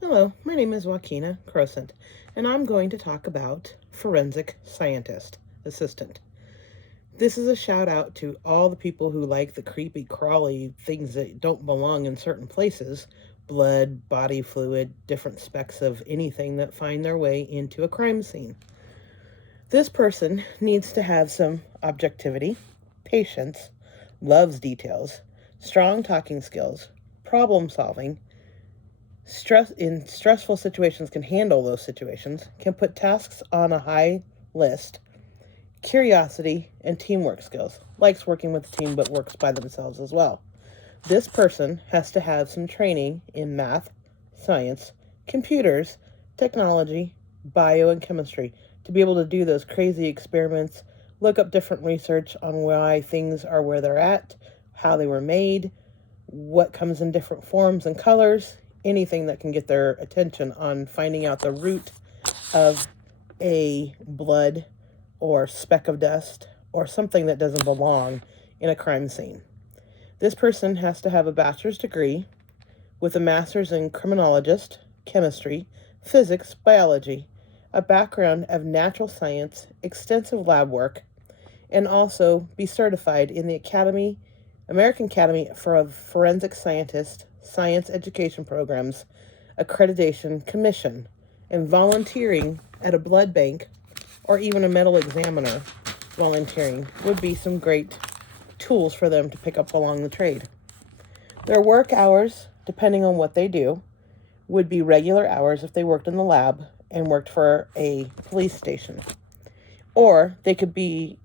Hello, my name is Joaquina Crosent, and I'm going to talk about forensic scientist assistant. This is a shout out to all the people who like the creepy, crawly things that don't belong in certain places: blood, body fluid, different specks of anything that find their way into a crime scene. This person needs to have some objectivity, patience, loves details, strong talking skills, problem solving, stressful situations, can handle those situations, can put tasks on a high list, curiosity, and teamwork skills. Likes working with a team but works by themselves as well. This person has to have some training in math, science, computers, technology, bio, and chemistry to be able to do those crazy experiments, look up different research on why things are where they're at, how they were made, what comes in different forms and colors, anything that can get their attention on finding out the root of a blood or speck of dust or something that doesn't belong in a crime scene. This person has to have a bachelor's degree with a master's in criminologist, chemistry, physics, biology, a background of natural science, extensive lab work, and also be certified in the American Academy for Forensic Scientist Science Education Programs Accreditation Commission, and volunteering at a blood bank or even a metal examiner volunteering would be some great tools for them to pick up along the trade. Their work hours, depending on what they do, would be regular hours if they worked in the lab and worked for a police station. Or they could be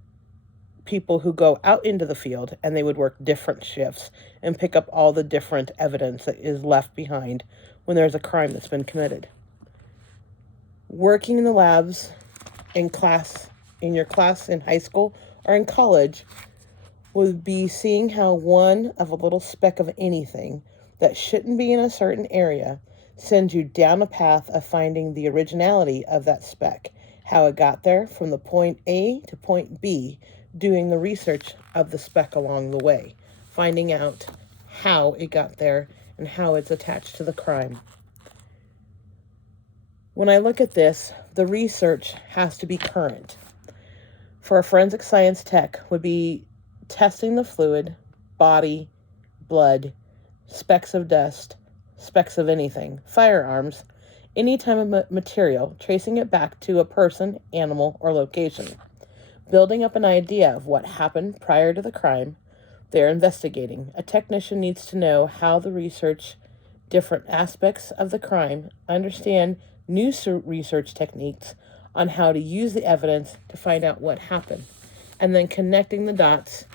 people who go out into the field and they would work different shifts and pick up all the different evidence that is left behind when there's a crime that's been committed. Working in the labs in your class in high school or in college would be seeing how one of a little speck of anything that shouldn't be in a certain area sends you down a path of finding the originality of that speck, how it got there from the point A to point B, doing the research of the speck along the way, finding out how it got there and how it's attached to the crime. When I look at this, the research has to be current. For a forensic science tech would be testing the fluid, body, blood, specks of dust, specks of anything, firearms, any type of material, tracing it back to a person, animal, or location, building up an idea of what happened prior to the crime they're investigating. A technician needs to know how the research different aspects of the crime, understand new research techniques on how to use the evidence to find out what happened, and then connecting the dots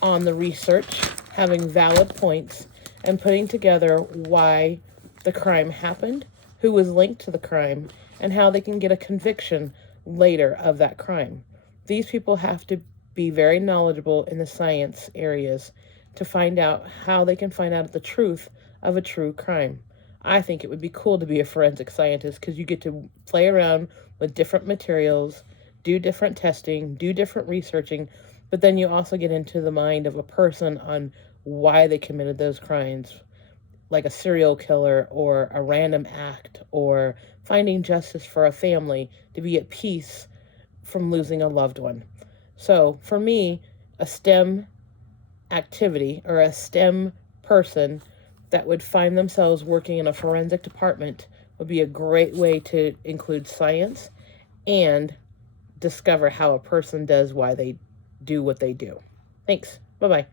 on the research, having valid points, and putting together why the crime happened, who was linked to the crime, and how they can get a conviction later of that crime. These people have to be very knowledgeable in the science areas to find out how they can find out the truth of a true crime. I think it would be cool to be a forensic scientist because you get to play around with different materials, do different testing, do different researching, but then you also get into the mind of a person on why they committed those crimes, like a serial killer or a random act or finding justice for a family to be at peace from losing a loved one. So for me, a STEM activity or a STEM person that would find themselves working in a forensic department would be a great way to include science and discover how a person does why they do what they do. Thanks. Bye bye.